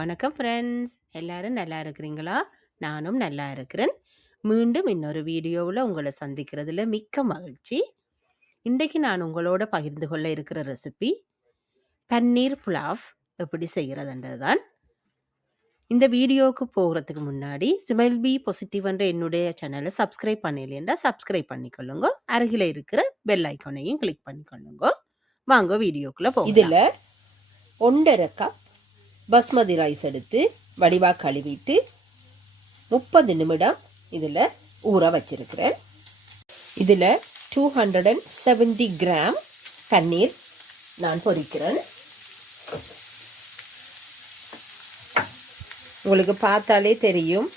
வணக்கம் ஃப்ரெண்ட்ஸ், எல்லாரும் நல்லா இருக்கிறீங்களா? நானும் நல்லா இருக்கிறேன். மீண்டும் இன்னொரு வீடியோவில் உங்களை சந்திக்கிறதுல மிக்க மகிழ்ச்சி. இன்றைக்கு நான் உங்களோட பகிர்ந்து கொள்ள இருக்கிற ரெசிபி பன்னீர் புலாவ் எப்படி செய்கிறதுன்றது தான். இந்த வீடியோவுக்கு போகிறதுக்கு முன்னாடி ஸ்மைல் பி பாசிட்டிவ் என்ற என்னுடைய சேனலை சப்ஸ்கிரைப் பண்ணலைன்னா சப்ஸ்கிரைப் பண்ணிக்கொள்ளுங்க. அருகில் இருக்கிற பெல் ஐக்கானையும் கிளிக் பண்ணிக்கொள்ளுங்க. வாங்க வீடியோக்குள்ளே போகும். இதில் 1.5 கப் பாஸ்மதி ரைஸ் எடுத்து வடிவாக கழுவிட்டு 30 நிமிடம் இதில் ஊற வச்சிருக்கிறேன். இதில் 270 கிராம் பன்னீர் நான் பொரிக்கிறேன். உங்களுக்கு பார்த்தாலே தெரியும்,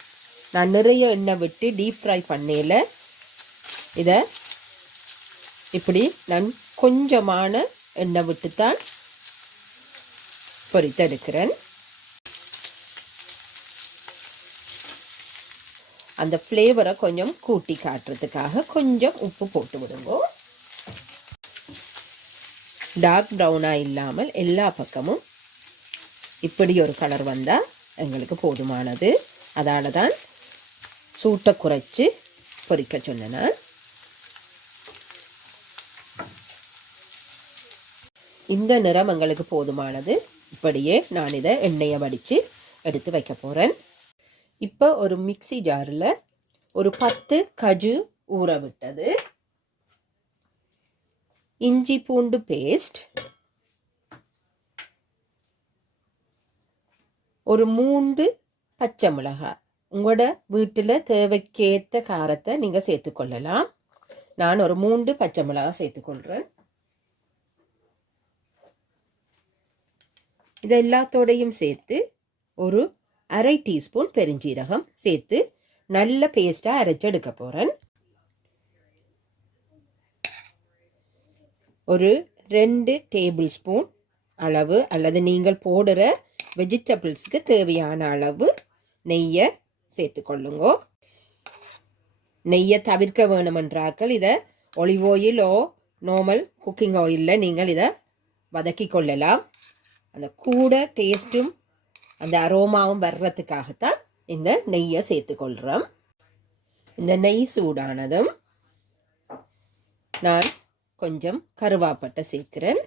நான் நிறைய எண்ணெய் விட்டு டீப் ஃப்ரை பண்ணல. இதை இப்படி நான் கொஞ்சமான எண்ணெய் விட்டு தான் பொரித்தெடுக்கிறேன். அந்த ஃப்ளேவரை கொஞ்சம் கூட்டி காட்டுறதுக்காக கொஞ்சம் உப்பு போட்டு விடுங்க. டார்க் ப்ரௌனாக இல்லாமல் எல்லா பக்கமும் இப்படி ஒரு கலர் வந்தால் எங்களுக்கு போதுமானது. அதால தான் சூட்டை குறைச்சி பொரிக்க சொன்னேன். இந்த நிறம் எங்களுக்கு போதுமானது. இப்படியே நான் இதை எண்ணெயை வடித்து எடுத்து வைக்க போகிறேன். இப்போ ஒரு மிக்ஸி ஜாரில் ஒரு 10 கஜு ஊற விட்டது, இஞ்சி பூண்டு பேஸ்ட், ஒரு 3 பச்சை மிளகாய், உங்களோட வீட்டில் தேவைக்கேற்ற காரத்தை நீங்கள் சேர்த்துக்கொள்ளலாம். நான் ஒரு 3 பச்சை மிளகாய் சேர்த்துக்கொள்கிறேன். இது எல்லாத்தோடையும் சேர்த்து ஒரு 1/2 டீஸ்பூன் பெருஞ்சீரகம் சேர்த்து நல்ல பேஸ்ட்டாக அரைச்சி எடுக்க போகிறேன். ஒரு 2 டேபிள் ஸ்பூன் அளவு அல்லது நீங்கள் போடுற வெஜிடபிள்ஸுக்கு தேவையான அளவு நெய்யை சேர்த்துக்கொள்ளுங்க. நெய்யை தவிர்க்க வேணுமென்றாக்கள் இதை ஒலிவ் ஆயிலோ நார்மல் குக்கிங் ஆயிலில் நீங்கள் இதை வதக்கி கொள்ளலாம். அந்த கூட டேஸ்ட்டும் அந்த அரோமாவும் வர்றதுக்காகத்தான் இந்த நெய்யை சேர்த்துக்கொள்கிறோம். இந்த நெய் சூடானதும் நான் கொஞ்சம் கருவேப்பிலை சேர்க்கிறேன்.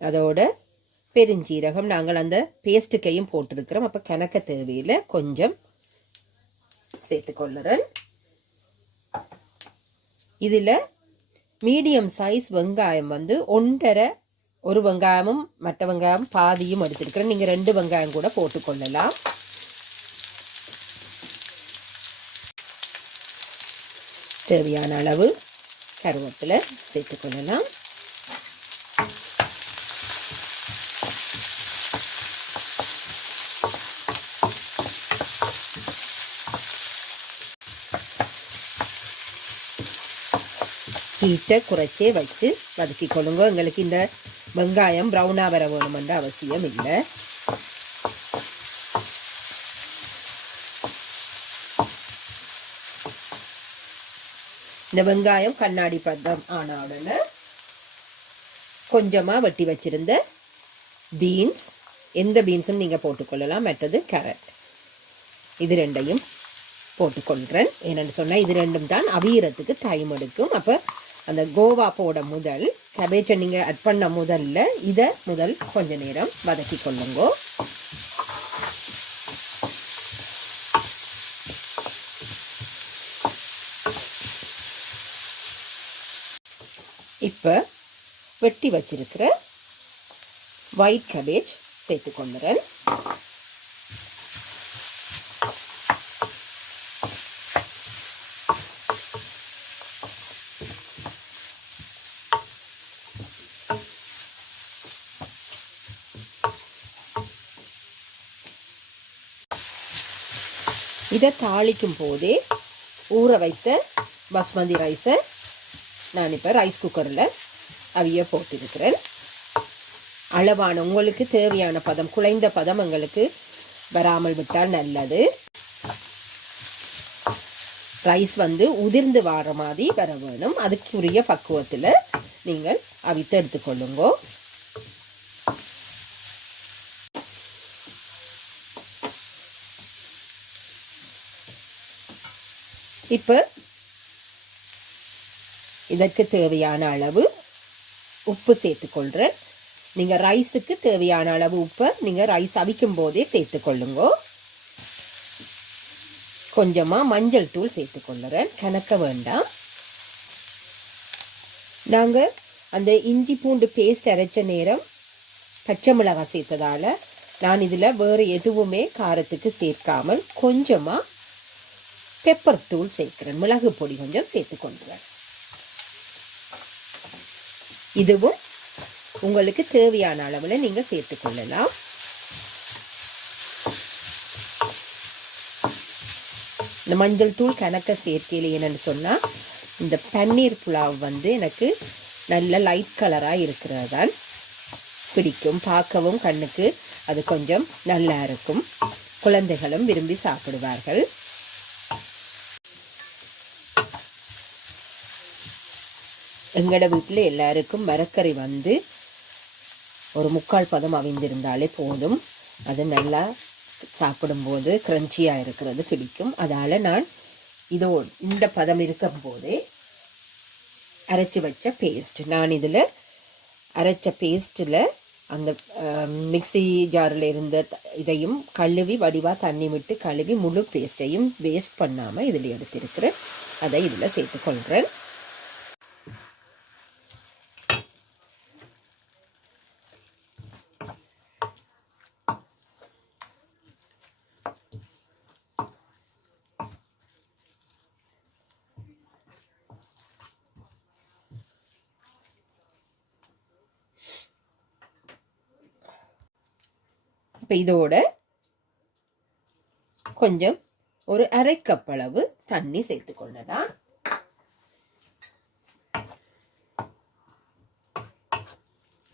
அதோட பெருஞ்சீரகம் நாங்கள் அந்த பேஸ்ட்டுக்கையும் போட்டிருக்கிறோம். அப்போ கணக்க தேவையில் கொஞ்சம் சேர்த்துக்கொள்ளுறேன். இதில் மீடியம் சைஸ் வெங்காயம் வந்து 1.5, ஒரு வெங்காயமும் மற்ற வெங்காயம் பாதியும் எடுத்துருக்கிறேன். நீங்கள் 2 வெங்காயம் கூட போட்டுக்கொள்ளலாம். தேவையான அளவு கருவேப்பிலை சேர்த்துக்கொள்ளலாம். ஹீட்டை குறைச்சே வச்சு வதக்கி கொள்ளுங்க. எங்களுக்கு இந்த வெங்காயம் ப்ரௌனாக வர வேணுமென்ற அவசியம் இல்லை. இந்த வெங்காயம் கண்ணாடி பதம் ஆன உடனே கொஞ்சமாக வெட்டி வச்சிருந்த பீன்ஸ், எந்த பீன்ஸும் நீங்கள் போட்டுக்கொள்ளலாம், மற்றது கேரட், இது ரெண்டையும் போட்டுக்கொள்கிறேன். ஏன்னு சொன்னால் இது ரெண்டும் தான் அவியறதுக்கு டைம் எடுக்கும். அப்போ அந்த கோவா போட முதல் கேபேஜை நீங்கள் ஆட் பண்ண முதல்ல இதை முதல் கொஞ்ச நேரம் வதக்கி கொள்ளுங்க. இப்போ வெட்டி வச்சிருக்கிற ஒயிட் கேபேஜ் சேர்த்துக்கொள்கிறேன். இதை தாளிக்கும் போதே ஊற வைத்த பாஸ்மதி ரைஸை நான் இப்போ ரைஸ் குக்கரில் அவிய போட்டிருக்கிறேன். அளவான உங்களுக்கு தேவையான பதம், குழைந்த பதம் எங்களுக்கு வராமல் விட்டால் நல்லது. ரைஸ் வந்து உதிர்ந்து வர மாதிரி வர வேணும். அதுக்குரிய பக்குவத்தில் நீங்கள் அவித்து எடுத்துக்கொள்ளுங்க. இப்போ இதற்கு தேவையான அளவு உப்பு சேர்த்துக்கொள்கிறேன். நீங்கள் ரைஸுக்கு தேவையான அளவு உப்பை நீங்கள் ரைஸ் அவிக்கும் போதே சேர்த்துக்கொள்ளுங்க. கொஞ்சமாக மஞ்சள் தூள் சேர்த்துக்கொள்ளுறேன், கணக்க வேண்டாம். நாங்கள் அந்த இஞ்சி பூண்டு பேஸ்ட் அரைச்ச நேரம் பச்சை மிளகாய் சேர்த்ததால் நான் இதில் வேறு எதுவுமே காரத்துக்கு சேர்க்காமல் கொஞ்சமாக பெப்பர் தூள் சேர்க்கிறேன், மிளகு பொடி கொஞ்சம் சேர்த்துக்கொள்கிறேன். இதுவும் உங்களுக்கு தேவையான அளவில் நீங்கள் சேர்த்துக்கொள்ளலாம். இந்த மஞ்சள் தூள் கணக்க சேர்க்கையில் என்னென்னு சொன்னால் இந்த பன்னீர் புலாவ் வந்து எனக்கு நல்ல லைட் கலராக இருக்கிறது தான் பிடிக்கும். பார்க்கவும் கண்ணுக்கு அது கொஞ்சம் நல்லா இருக்கும். குழந்தைகளும் விரும்பி சாப்பிடுவார்கள். எங்களோட வீட்டில் எல்லாருக்கும் மரக்கறி வந்து ஒரு 3/4 பதம் அவிந்திருந்தாலே போதும். அது நல்லா சாப்பிடும்போது கிரன்ச்சியாக இருக்கிறது பிடிக்கும். அதால் நான் இந்த பதம் இருக்கும் போதே அரைச்சி வச்ச பேஸ்ட், நான் இதில் அரைச்ச பேஸ்ட்டில் அந்த மிக்சி ஜாரில் இருந்த இதையும் கழுவி வடிவாக தண்ணி விட்டு கழுவி முழு பேஸ்ட்டையும் வேஸ்ட் பண்ணாமல் இதில் எடுத்திருக்கிறேன். அதை இதில் சேர்த்துக்கொள்கிறேன். இப்போ இதோட கொஞ்சம் ஒரு 1/2 கப் அளவு தண்ணி சேர்த்துக்கொள்ளலாம்.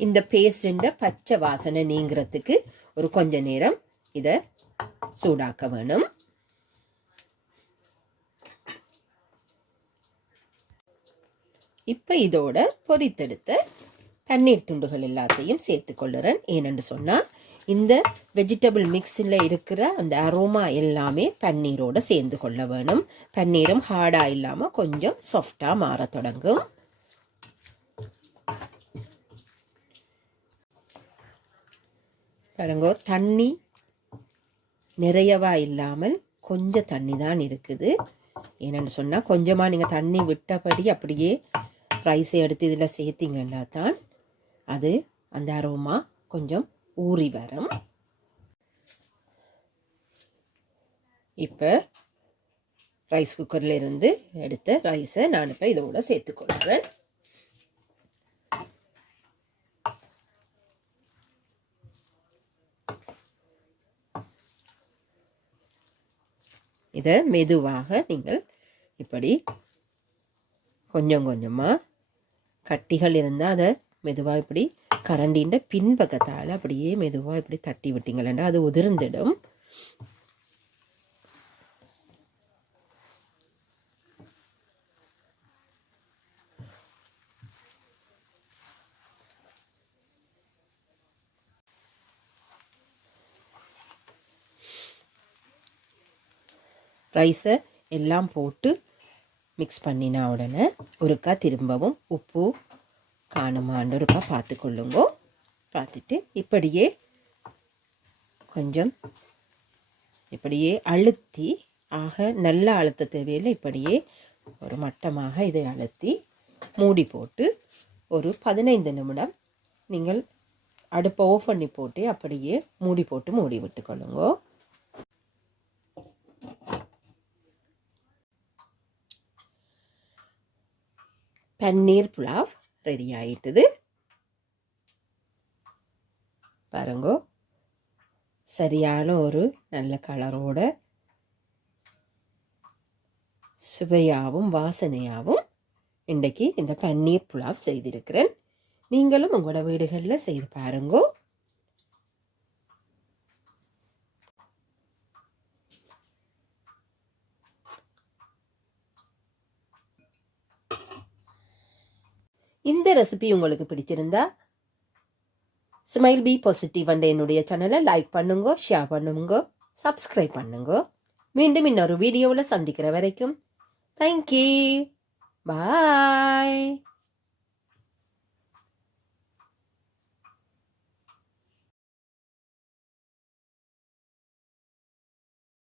இந்த பேஸ்ட் பச்சை வாசனை நீங்கிறதுக்கு ஒரு கொஞ்ச நேரம் இதை சூடாக்க வேணும். இப்போ இதோட பொரித்தெடுத்த பன்னீர் துண்டுகள் எல்லாத்தையும் சேர்த்துக்கொள்ளுறேன். ஏனென்று சொன்னால் இந்த வெஜிடபிள் மிக்ஸில் இருக்கிற அந்த அரோமா எல்லாமே பன்னீரோடு சேர்ந்து கொள்ள வேணும். பன்னீரும் ஹார்டாக இல்லாமல் கொஞ்சம் சாஃப்டாக மாற தொடங்கும். பாருங்க, தண்ணி நிறையவா இல்லாமல் கொஞ்சம் தண்ணி தான் இருக்குது. ஏன்னு சொன்னால் கொஞ்சமாக நீங்கள் தண்ணி விட்டபடி அப்படியே ரைஸை எடுத்து இதில் சேர்த்திங்கன்னா தான் அது அந்த அரோமா கொஞ்சம் ஊறி வரும். இப்போ ரைஸ் குக்கரில் இருந்து எடுத்த ரைஸை நான் இப்போ இதோட சேர்த்துக்கொள்கிறேன். இதை மெதுவாக நீங்கள் இப்படி கொஞ்சம் கொஞ்சமாக கட்டிகள் இருந்தால் அதை மெதுவாக இப்படி கரண்டின்ற பின்பக்கத்தால் அப்படியே மெதுவாக இப்படி தட்டி விட்டீங்களா அது உதிர்ந்துடும். ரைஸை எல்லாம் போட்டு மிக்ஸ் பண்ணினா உடனே ஒருக்கா திரும்பவும் உப்பு காணுமான்னு ஒருக்கா பார்த்துக்கொள்ளுங்கோ. பார்த்துட்டு இப்படியே கொஞ்சம் இப்படியே அழுத்தி நல்ல அழுத்த தேவையில்லை, இப்படியே ஒரு மட்டமாக இதை அழுத்தி மூடி போட்டு ஒரு 15 நிமிடம் நீங்கள் அடுப்பை ஆஃப் பண்ணி போட்டு அப்படியே மூடி போட்டு மூடி விட்டுக்கொள்ளுங்கோ. பன்னீர் புலாவ் ரெடி ஆயிட்டுது. பாருங்கோ, சரியான ஒரு நல்ல கலரோட சுவையாகவும் வாசனையாகவும் இன்றைக்கு இந்த பன்னீர் புலாவ் செய்திருக்கிறேன். நீங்களும் உங்களோட வீடுகளில் செய்து பாருங்கோ. இந்த ரெசிபி உங்களுக்கு பிடிச்சிருந்தா ஸ்மைல் பி பாசிட்டிவ் என்ற என்னுடைய சேனலை லைக் பண்ணுங்க, ஷேர் பண்ணுங்க, சப்ஸ்கிரைப் பண்ணுங்க. மீண்டும் இன்னொரு வீடியோவில் சந்திக்கிற வரைக்கும் தேங்க்யூ. பாய்.